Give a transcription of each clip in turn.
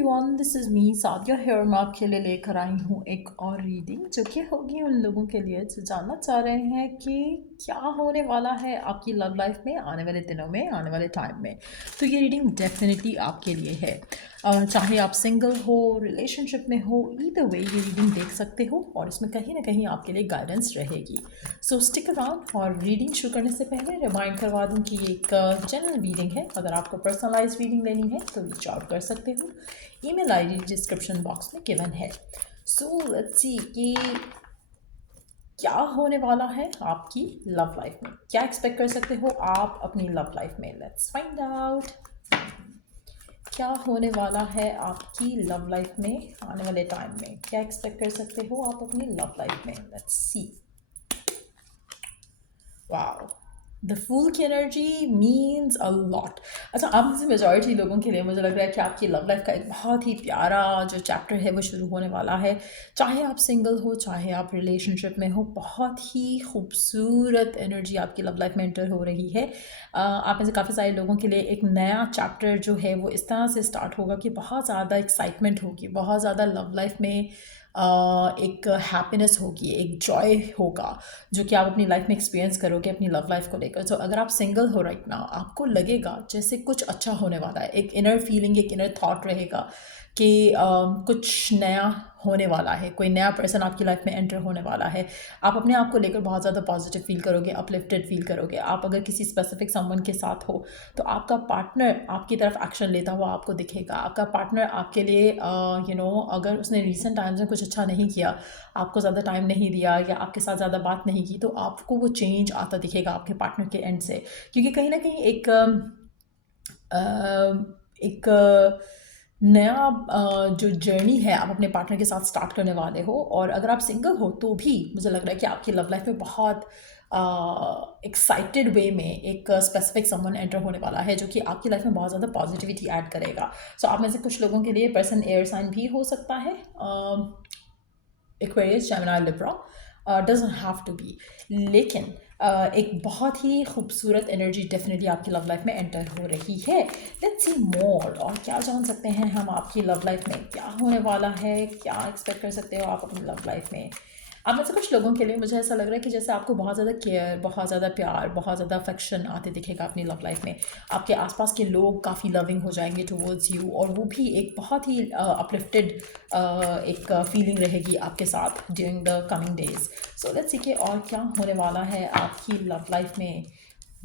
Everyone, this is me Sadia here. मैं आपके लिए लेकर आई हूँ एक और रीडिंग जो कि होगी उन लोगों के लिए जो जानना चाह रहे हैं कि क्या होने वाला है आपकी लव लाइफ में आने वाले दिनों में, आने वाले टाइम में। तो ये रीडिंग डेफिनेटली आपके लिए है। चाहे आप सिंगल हो, रिलेशनशिप में हो, ईदर वे ये रीडिंग देख सकते हो और इसमें कहीं ना कहीं आपके लिए गाइडेंस रहेगी। सो स्टिक अराउंड। और रीडिंग शुरू करने से पहले रिमाइंड करवा दूं कि ये एक जनरल रीडिंग है। अगर आपको पर्सनलाइज रीडिंग लेनी है तो रीच आउट कर सकते हो। ईमेल आईडी डिस्क्रिप्शन बॉक्स में गिवन है। सो लेट्स सी कि क्या होने वाला है आपकी लव लाइफ में, क्या एक्सपेक्ट कर सकते हो आप अपनी लव लाइफ में। लेट्स फाइंड आउट क्या होने वाला है आपकी लव लाइफ में आने वाले टाइम में। क्या एक्सपेक्ट कर सकते हो आप अपनी लव लाइफ में। Let's see. Wow, the fool की एनर्जी मीन्स अ लॉट। अच्छा, आप में से मेजॉरिटी लोगों के लिए मुझे लग रहा है कि आपकी लव लाइफ का एक बहुत ही प्यारा जो चैप्टर है वो शुरू होने वाला है। चाहे आप सिंगल हो, चाहे आप रिलेशनशिप में हो, बहुत ही खूबसूरत एनर्जी आपकी लव लाइफ में एंटर हो रही है। आप में से काफ़ी सारे लोगों के लिए एक नया चैप्टर जो है वो इस तरह से स्टार्ट होगा कि बहुत ज़्यादा एक्साइटमेंट होगी, बहुत ज़्यादा लव लाइफ में एक हैप्पीनेस होगी, एक जॉय होगा जो कि आप अपनी लाइफ में एक्सपीरियंस करोगे अपनी लव लाइफ को लेकर। तो अगर आप सिंगल हो राइट नाउ, आपको लगेगा जैसे कुछ अच्छा होने वाला है। एक इनर फीलिंग, एक इनर थॉट रहेगा कि कुछ नया होने वाला है, कोई नया पर्सन आपकी लाइफ में एंटर होने वाला है। आप अपने आप को लेकर बहुत ज़्यादा पॉजिटिव फील करोगे, अपलिफ्टेड फील करोगे। आप अगर किसी स्पेसिफिक समवन के साथ हो तो आपका पार्टनर आपकी तरफ एक्शन लेता हुआ आपको दिखेगा। आपका पार्टनर आपके लिए अगर उसने रिसेंट टाइम्स में कुछ अच्छा नहीं किया, आपको ज़्यादा टाइम नहीं दिया या आपके साथ ज़्यादा बात नहीं की, तो आपको वो चेंज आता दिखेगा आपके पार्टनर के एंड से। क्योंकि कहीं ना कहीं एक नया जो जर्नी है आप अपने पार्टनर के साथ स्टार्ट करने वाले हो। और अगर आप सिंगल हो तो भी मुझे लग रहा है कि आपकी लव लाइफ में बहुत एक्साइटेड वे में एक स्पेसिफिक समवन एंटर होने वाला है जो कि आपकी लाइफ में बहुत ज़्यादा पॉजिटिविटी ऐड करेगा। सो आप में से कुछ लोगों के लिए पर्सन एयर साइन भी हो सकता है, Aquarius, Gemini, Libra, doesn't have to be. लेकिन एक बहुत ही खूबसूरत एनर्जी डेफिनेटली आपकी लव लाइफ में एंटर हो रही है। Let's see more. और क्या जान सकते हैं हम आपकी लव लाइफ में, क्या होने वाला है, क्या एक्सपेक्ट कर सकते हो आप अपनी लव लाइफ में। आप में से कुछ लोगों के लिए मुझे ऐसा लग रहा है कि जैसे आपको बहुत ज़्यादा केयर, बहुत ज़्यादा प्यार, बहुत ज़्यादा अफेक्शन आते दिखेगा अपनी लव लाइफ में। आपके आसपास के लोग काफ़ी लविंग हो जाएंगे टुवर्ड्स यू, और वो भी एक बहुत ही अपलिफ्टेड एक फीलिंग रहेगी आपके साथ during the coming days. So let's see कि और क्या होने वाला है आपकी लव लाइफ में।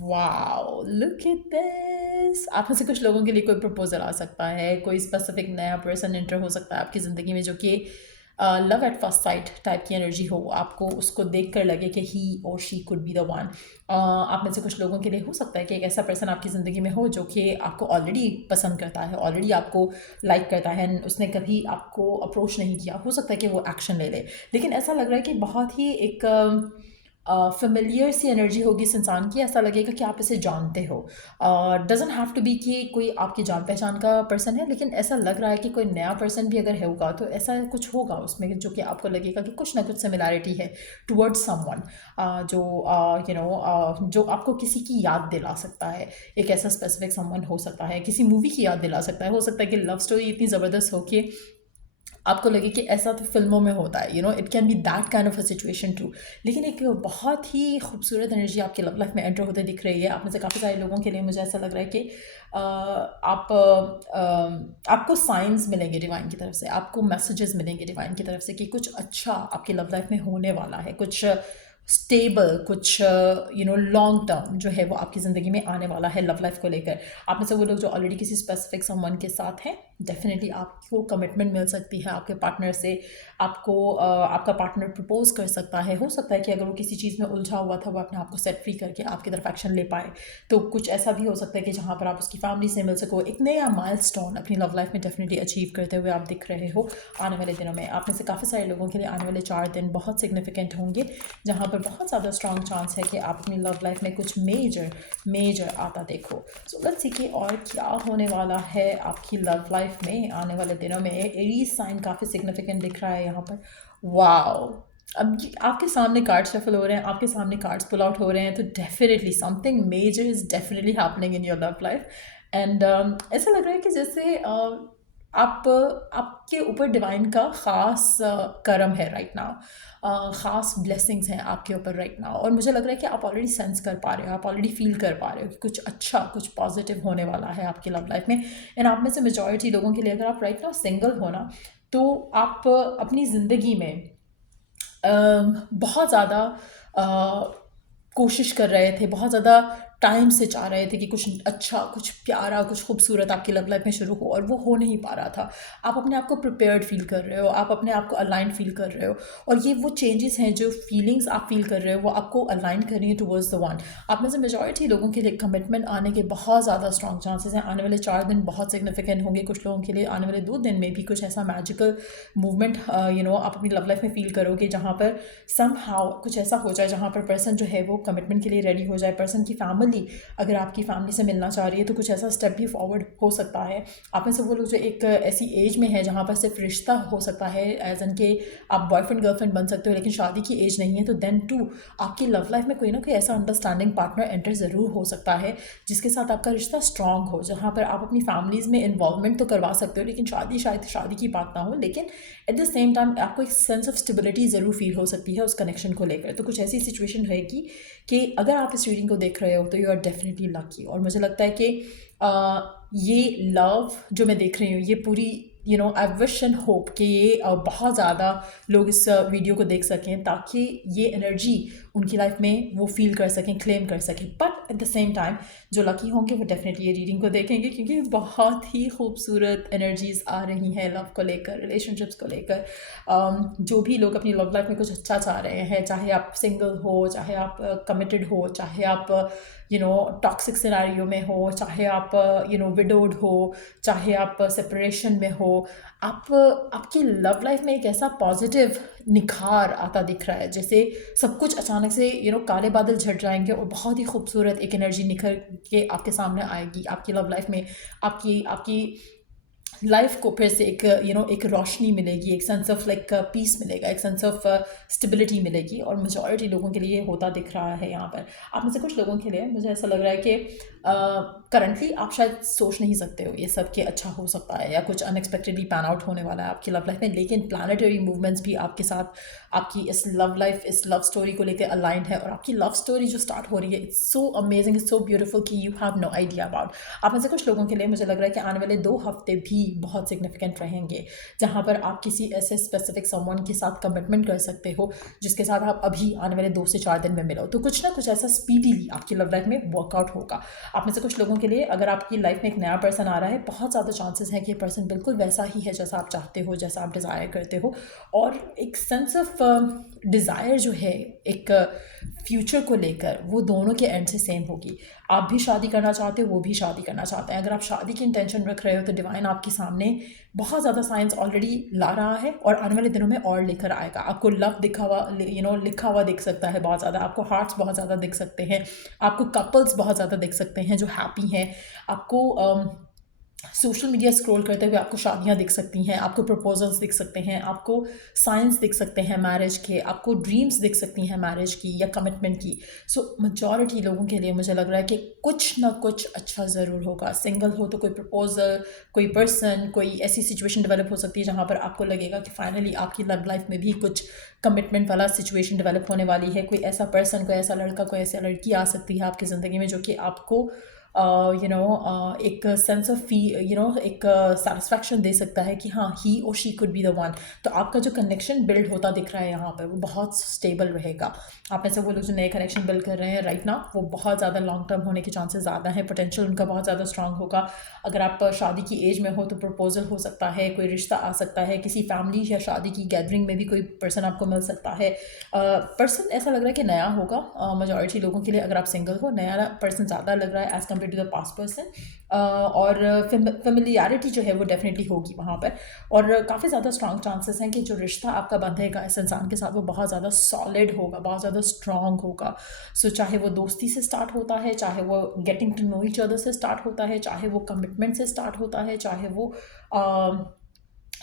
Wow, look at this. आप में से कुछ लोगों के लिए कोई प्रपोजल आ सकता है, कोई स्पेसिफिक नया पर्सन एंटर हो सकता है आपकी ज़िंदगी में जो कि love at first sight type की एनर्जी हो। आपको उसको देख कर लगे कि ही और she could be the one. आप में से कुछ लोगों के लिए हो सकता है कि एक ऐसा पर्सन आपकी ज़िंदगी में हो जो कि आपको ऑलरेडी पसंद करता है, ऑलरेडी आपको लाइक करता है, उसने कभी आपको अप्रोच नहीं किया। हो सकता है कि वो एक्शन ले ले, लेकिन ऐसा लग रहा है कि बहुत ही एक फेमिलियर सी एनर्जी होगी इस इंसान की। ऐसा लगेगा कि आप इसे जानते हो। डजंट हैव टू बी कि कोई आपकी जान पहचान का पर्सन है, लेकिन ऐसा लग रहा है कि कोई नया पर्सन भी अगर होगा तो ऐसा कुछ होगा उसमें जो कि आपको लगेगा कि कुछ ना कुछ सिमिलैरिटी है टुवर्ड्स समवन जो जो आपको किसी की याद दिला सकता है। एक ऐसा स्पेसिफिक समवन हो सकता है, किसी मूवी की याद दिला सकता है। हो सकता है कि लव स्टोरी इतनी ज़बरदस्त हो कि आपको लगे कि ऐसा तो फिल्मों में होता है, it can be that kind of a situation too. लेकिन एक बहुत ही खूबसूरत एनर्जी आपकी लव लाइफ में एंटर होते दिख रही है। आप में से काफ़ी सारे लोगों के लिए मुझे ऐसा लग रहा है कि आपको साइंस मिलेंगे डिवाइन की तरफ से, आपको मैसेजेस मिलेंगे डिवाइन की तरफ से कि कुछ अच्छा आपकी लव लाइफ में होने वाला है, कुछ स्टेबल, कुछ लॉन्ग टर्म जो है वो आपकी ज़िंदगी में आने वाला है लव लाइफ को लेकर। आप में से वो लोग जो ऑलरेडी किसी स्पेसिफिक समवन के साथ हैं, डेफिनेटली आपको कमिटमेंट मिल सकती है आपके पार्टनर से। आपको आपका पार्टनर प्रपोज कर सकता है। हो सकता है कि अगर वो किसी चीज़ में उलझा हुआ था वो अपने आप को सेट फ्री करके आपकी तरफ एक्शन ले पाए। तो कुछ ऐसा भी हो सकता है कि जहाँ पर आप उसकी फैमिली से मिल सको। एक नया माइलस्टोन अपनी लव लाइफ में डेफिनेटली अचीव करते हुए आप दिख रहे हो आने वाले दिनों में। आप में से काफ़ी सारे लोगों के लिए आने वाले 4 दिन बहुत सिग्निफिकेंट होंगे, जहाँ पर बहुत ज़्यादा स्ट्रॉन्ग चांस है कि आप अपनी लव लाइफ में कुछ मेजर आता देखो। सो लेट्स सी कि और क्या होने वाला है आपकी लव लाइफ में आने वाले दिनों में। एरीज साइन काफ़ी सिग्निफिकेंट दिख रहा है यहाँ पर। वाओ, अब आपके सामने कार्ड्स शफल हो रहे हैं, आपके सामने कार्ड्स पुल आउट हो रहे हैं, तो definitely something major is definitely happening in your love life. And ऐसा लग रहा है कि जैसे आपके ऊपर डिवाइन का ख़ास करम है राइट नाउ, ख़ास ब्लेसिंग्स हैं आपके ऊपर राइट नाउ। और मुझे लग रहा है कि आप ऑलरेडी सेंस कर पा रहे हो, आप ऑलरेडी फील कर पा रहे हो कि कुछ अच्छा, कुछ पॉजिटिव होने वाला है आपकी लव लाइफ में। एंड आप में से मेजॉरिटी लोगों के लिए, अगर आप राइट नाउ सिंगल हो ना, तो आप अपनी ज़िंदगी में बहुत ज़्यादा कोशिश कर रहे थे, बहुत ज़्यादा टाइम से चाह रहे थे कि कुछ अच्छा, कुछ प्यारा, कुछ खूबसूरत आपकी लव लाइफ में शुरू हो, और वो हो नहीं पा रहा था। आप अपने आप को प्रिपेयर्ड फील कर रहे हो, आप अपने आप को अलाइंड फील कर रहे हो, और ये वो चेंजेस हैं, जो फीलिंग्स आप फील कर रहे हो वो आपको अलाइन कर रही है टुवर्ड्स द वन। आप में से मेजॉरिटी लोगों के लिए कमिटमेंट आने के बहुत ज़्यादा स्ट्रॉन्ग चांसेस हैं। आने वाले 4 दिन बहुत सिग्निफिकेंट होंगे कुछ लोगों के लिए। आने वाले 2 दिन में भी कुछ ऐसा मैजिकल मूवमेंट आप अपनी लव लाइफ में फील करोगे, जहाँ पर समहाउ कुछ ऐसा हो जाए जहाँ पर पर्सन जो है वो कमिटमेंट के लिए रेडी हो जाए। पर्सन की फैमिली अगर आपकी फैमिली से मिलना चाह रही है तो कुछ ऐसा स्टेप भी फॉरवर्ड हो सकता है। आप में से वो लोग जो एक ऐसी एज में है जहाँ पर सिर्फ रिश्ता हो सकता है, एज एन के आप बॉयफ्रेंड गर्लफ्रेंड बन सकते हो, लेकिन शादी की एज नहीं है, तो देन टू आपकी लव लाइफ में कोई ना कोई ऐसा अंडरस्टैंडिंग पार्टनर एंटर ज़रूर हो सकता है जिसके साथ आपका रिश्ता स्ट्रांग हो, जहाँ पर आप अपनी फैमिलीज़ में इन्वॉल्वमेंट तो करवा सकते हो, लेकिन शादी शायद शादी की बात ना हो, लेकिन एट द सेम टाइम आपको एक सेंस ऑफ स्टेबिलिटी ज़रूर फील हो सकती है उस कनेक्शन को लेकर। तो कुछ ऐसी सिचुएशन रहेगी कि अगर आप इस रीडिंग को देख रहे हो तो यू आर डेफिनेटली लकी। और मुझे लगता है कि ये लव जो मैं देख रही हूँ, ये पूरी आई विश एंड होप कि ये बहुत ज़्यादा लोग इस वीडियो को देख सकें, ताकि ये एनर्जी उनकी लाइफ में वो फील कर सकें, क्लेम कर सकें। But at the same time जो लकी होंगे वो डेफिनेटली ये रीडिंग को देखेंगे, क्योंकि बहुत ही खूबसूरत एनर्जीज आ रही हैं लव को लेकर, रिलेशनशिप्स को लेकर। जो भी लोग अपनी लव लाइफ में कुछ अच्छा चाह रहे हैं, चाहे आप सिंगल हो, चाहे आप कमिटेड हो, चाहे आप टॉक्सिक सिनेरियो में हो, चाहे आप विडोड हो, चाहे आप सेपरेशन में हो, आपकी लव लाइफ में एक ऐसा पॉजिटिव निखार आता दिख रहा है, जैसे सब कुछ अचानक से काले बादल झट जाएंगे और बहुत ही खूबसूरत एक एनर्जी निखर के आपके सामने आएगी आपकी लव लाइफ में। आपकी लाइफ को फिर से एक रोशनी मिलेगी, एक सेंस ऑफ लाइक पीस मिलेगा, एक सेंस ऑफ स्टेबिलिटी मिलेगी। और मेजॉरिटी लोगों के लिए होता दिख रहा है यहाँ पर। आप में से कुछ लोगों के लिए मुझे ऐसा लग रहा है कि करंटली आप शायद सोच नहीं सकते हो ये सब कि अच्छा हो सकता है या कुछ अनएक्सपेक्टेडली पैन आउट होने वाला है आपकी लव लाइफ में, लेकिन प्लानिटरी मूवमेंट्स भी आपके साथ आपकी इस लव लाइफ, इस लव स्टोरी को लेकर अलाइंड है। और आपकी लव स्टोरी जो स्टार्ट हो रही है, it's so amazing, it's so beautiful कि you have no idea about. आप में से कुछ लोगों के लिए मुझे लग रहा है कि आने वाले 2 हफ्ते भी बहुत सिग्निफिकेंट रहेंगे, जहाँ पर आप किसी ऐसे स्पेसिफिक समवन के साथ कमिटमेंट कर सकते हो जिसके साथ आप अभी आने वाले 2 से 4 दिन में मिलो। तो कुछ ना कुछ ऐसा स्पीडीली आपकी लव लाइफ में वर्कआउट होगा। आप में से कुछ लोगों के लिए अगर आपकी लाइफ में एक नया पर्सन आ रहा है, बहुत ज़्यादा चांसेस है कि ये पर्सन बिल्कुल वैसा ही है जैसा आप चाहते हो, जैसा आप डिज़ायर करते हो। और एक सेंस ऑफ डिज़ायर जो है एक फ्यूचर को लेकर, वो दोनों के एंड से सेम होगी। आप भी शादी करना चाहते हो, वो भी शादी करना चाहते हैं। अगर आप शादी की इंटेंशन रख रहे हो तो डिवाइन आपके सामने बहुत ज़्यादा साइंस ऑलरेडी ला रहा है और आने वाले दिनों में और लेकर आएगा। आपको लव लिखा हुआ दिख सकता है बहुत ज़्यादा, आपको हार्ट्स बहुत ज़्यादा दिख सकते हैं, आपको कपल्स बहुत ज़्यादा दिख सकते हैं जो हैप्पी हैं, आपको सोशल मीडिया स्क्रॉल करते हुए आपको शादियां दिख सकती हैं, आपको प्रपोजल्स दिख सकते हैं, आपको साइंस दिख सकते हैं मैरिज के, आपको ड्रीम्स दिख सकती हैं मैरिज की या कमिटमेंट की। सो मेजॉरिटी लोगों के लिए मुझे लग रहा है कि कुछ ना कुछ अच्छा ज़रूर होगा। सिंगल हो तो कोई प्रपोजल, कोई पर्सन, कोई ऐसी सिचुएशन डेवलप हो सकती है जहाँ पर आपको लगेगा कि फाइनली आपकी लव लाइफ में भी कुछ कमिटमेंट वाला सिचुएशन डेवलप होने वाली है। कोई ऐसा पर्सन, कोई ऐसा लड़का, कोई ऐसी लड़की आ सकती है आपकी ज़िंदगी में जो कि आपको एक सेंस ऑफ एक सेटिस्फैक्शन दे सकता है कि हाँ, ही और she could be the one. तो आपका जो कनेक्शन बिल्ड होता दिख रहा है यहाँ पर, वो बहुत स्टेबल रहेगा। आप ऐसे वो लोग जो नए कनेक्शन बिल्ड कर रहे हैं राइट नाउ, वो बहुत ज़्यादा लॉन्ग टर्म होने के चांसेस ज़्यादा हैं, पोटेंशियल उनका बहुत ज़्यादा स्ट्रांग होगा। अगर आप शादी की एज में हो तो प्रपोजल हो सकता है, कोई रिश्ता आ सकता है, किसी फैमिली या शादी की गैदरिंग में भी कोई पर्सन आपको मिल सकता है। पर्सन ऐसा लग रहा है कि नया होगा मेजॉरिटी लोगों के लिए। अगर आप सिंगल हो, नया पर्सन ज़्यादा लग रहा है as compare to the past person. और फेमिलियरिटी जो है वो डेफिनेटली होगी वहाँ पर। और काफ़ी ज़्यादा स्ट्रॉन्ग चांसेस हैं कि जो रिश्ता आपका बंधेगा इस इंसान के साथ, वो बहुत ज़्यादा सॉलिड होगा, बहुत ज़्यादा स्ट्रॉन्ग होगा। सो चाहे वो दोस्ती से स्टार्ट होता है, चाहे वो getting to know each other से स्टार्ट होता है, चाहे वो कमिटमेंट से स्टार्ट होता है, चाहे वो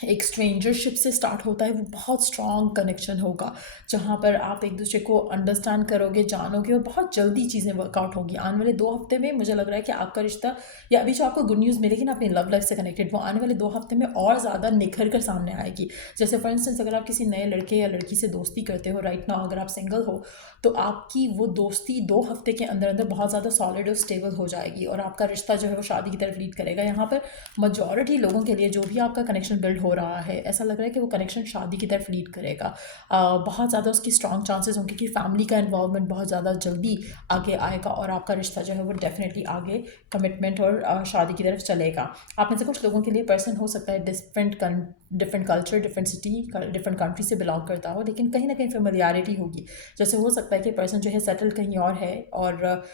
एक स्ट्रेंजरशिप से स्टार्ट होता है, वो बहुत स्ट्रॉन्ग कनेक्शन होगा जहाँ पर आप एक दूसरे को अंडरस्टैंड करोगे, जानोगे और बहुत जल्दी चीज़ें वर्कआउट होगी। आने वाले 2 हफ्ते में मुझे लग रहा है कि आपका रिश्ता, या अभी जो आपको गुड न्यूज़ मिलेगी ना अपनी लव लाइफ से कनेक्टेड, वो आने वाले 2 हफ्ते में और ज़्यादा निखर कर सामने आएगी। जैसे फॉर इंस्टेंस अगर आप किसी नए लड़के या लड़की से दोस्ती करते हो राइट नाउ, अगर आप सिंगल हो, तो आपकी वो दोस्ती 2 हफ्ते के अंदर अंदर बहुत ज़्यादा सॉलिड और स्टेबल हो जाएगी और आपका रिश्ता जो है वो शादी की तरफ लीड करेगा। यहाँ पर मजॉरिटी लोगों के लिए जो भी आपका कनेक्शन बिल्ड हो रहा है, ऐसा लग रहा है कि वो कनेक्शन शादी की तरफ लीड करेगा। बहुत ज़्यादा उसकी स्ट्रॉन्ग चांसेस होंगे कि फैमिली का इन्वॉल्वमेंट बहुत ज़्यादा जल्दी आगे आएगा और आपका रिश्ता जो है वो डेफिनेटली आगे कमिटमेंट और शादी की तरफ चलेगा। आप में से कुछ लोगों के लिए पर्सन हो सकता है different culture, different city, different country से बिलोंग करता हो, लेकिन कहीं ना कहीं फेमिलियरिटी होगी। जैसे हो सकता है कि पर्सन जो है सेटल कहीं और है और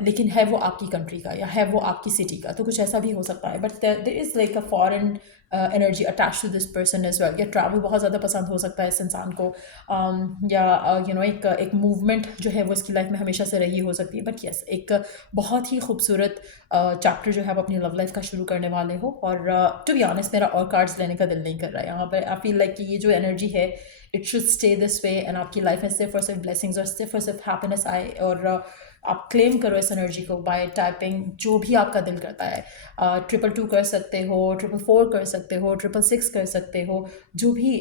लेकिन है वो आपकी कंट्री का या है वो आपकी सिटी का, तो कुछ ऐसा भी हो सकता है। But there is like a foreign energy attach to this person as well, या ट्रैवल बहुत ज़्यादा पसंद हो सकता है इस इंसान को, या एक मूवमेंट जो है वो इसकी लाइफ में हमेशा से रही हो सकती है। बट येस, एक बहुत ही खूबसूरत चैप्टर जो है आप अपनी लव लाइफ का शुरू करने वाले हो। और टू बी ऑनेस्ट मेरा और कार्ड्स लेने का दिल नहीं कर रहा है यहाँ पर। आई फील लाइक कि ये जो एनर्जी है it should stay this way and आपकी लाइफ में सिर्फ और सिर्फ ब्लेसिंग्स और सिर्फ हैप्पीनेस आए। और आप क्लेम करो इस एनर्जी को बाय टाइपिंग जो भी आपका दिल करता है। 222 कर सकते हो, 444 कर सकते हो, 666 कर सकते हो, जो भी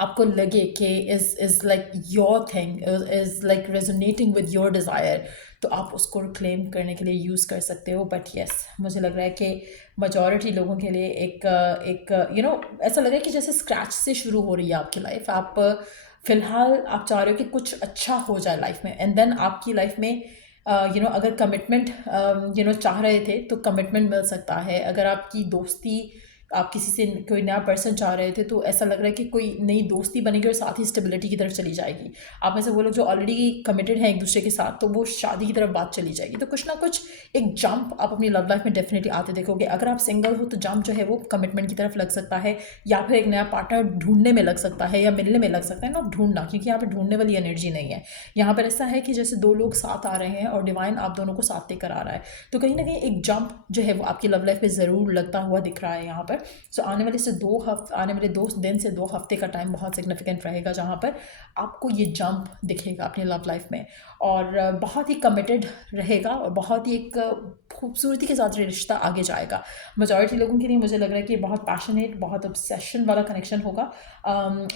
आपको लगे कि is like your thing, is like resonating with your desire, तो आप उसको क्लेम करने के लिए यूज़ कर सकते हो। बट येस, मुझे लग रहा है कि मजॉरिटी लोगों के लिए एक ऐसा लग रहा है कि जैसे स्क्रैच से शुरू हो रही है आपकी लाइफ। आप फ़िलहाल आप चाह रहे हो कि कुछ अच्छा हो जाए लाइफ में, एंड देन आपकी लाइफ में अगर कमिटमेंट चाह रहे थे तो कमिटमेंट मिल सकता है। अगर आपकी दोस्ती, आप किसी से कोई नया पर्सन चाह रहे थे, तो ऐसा लग रहा है कि कोई नई दोस्ती बनेगी और साथ ही स्टेबिलिटी की तरफ चली जाएगी। आप में से वो लोग जो ऑलरेडी कमिटेड हैं एक दूसरे के साथ, तो वो शादी की तरफ बात चली जाएगी। तो कुछ ना कुछ एक जंप आप अपनी लव लाइफ में डेफिनेटली आते देखोगे। अगर आप सिंगल हो तो जंप जो है वो कमिटमेंट की तरफ लग सकता है, या फिर एक नया पार्टनर ढूंढने में लग सकता है, या मिलने में लग सकता है। ना ढूंढना, क्योंकि यहाँ पर ढूंढने वाली एनर्जी नहीं है। यहाँ पर ऐसा है कि जैसे 2 लोग साथ आ रहे हैं और डिवाइन आप दोनों को साथ लेकर आ रहा है, तो कहीं ना कहीं एक जंप जो है वो आपकी लव लाइफ में ज़रूर लगता हुआ दिख रहा है यहाँ पर। सो आने वाले 2 दिन से 2 हफ्ते का टाइम बहुत सिग्निफिकेंट रहेगा, जहाँ पर आपको ये जंप दिखेगा अपनी लव लाइफ में, और बहुत ही कमिटेड रहेगा और बहुत ही एक खूबसूरती के साथ रिश्ता आगे जाएगा। मेजॉरिटी लोगों के लिए मुझे लग रहा है कि बहुत पैशनेट, बहुत ऑब्सेशन वाला कनेक्शन होगा।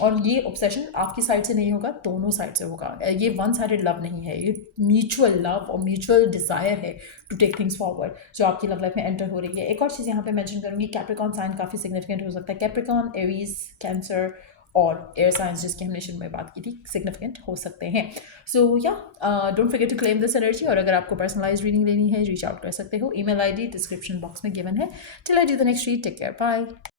और ये ऑब्सेशन आपकी साइड से नहीं होगा, दोनों साइड से होगा। ये वन साइडेड लव नहीं है, ये म्यूचुअल लव और म्यूचुअल डिज़ायर है टू टेक थिंग्स फॉरवर्ड, जो आपकी लव लाइफ में एंटर हो रही है। एक और चीज़ यहाँ पे मेंशन करूँगी, कैप्रिकॉर्न साइन काफ़ी सिग्निफिकेंट हो सकता है। कैप्रिकॉर्न, एरीज, कैंसर और एयर साइंस, जिसकी हमने शुरू में बात की थी, सिग्निफिकेंट हो सकते हैं। So yeah don't forget to claim this energy. और अगर आपको पर्सनलाइज्ड रीडिंग लेनी है, रीच आउट कर सकते हो। ईमेल आईडी डिस्क्रिप्शन बॉक्स में गिवन है। Till I do the next read, take care, bye.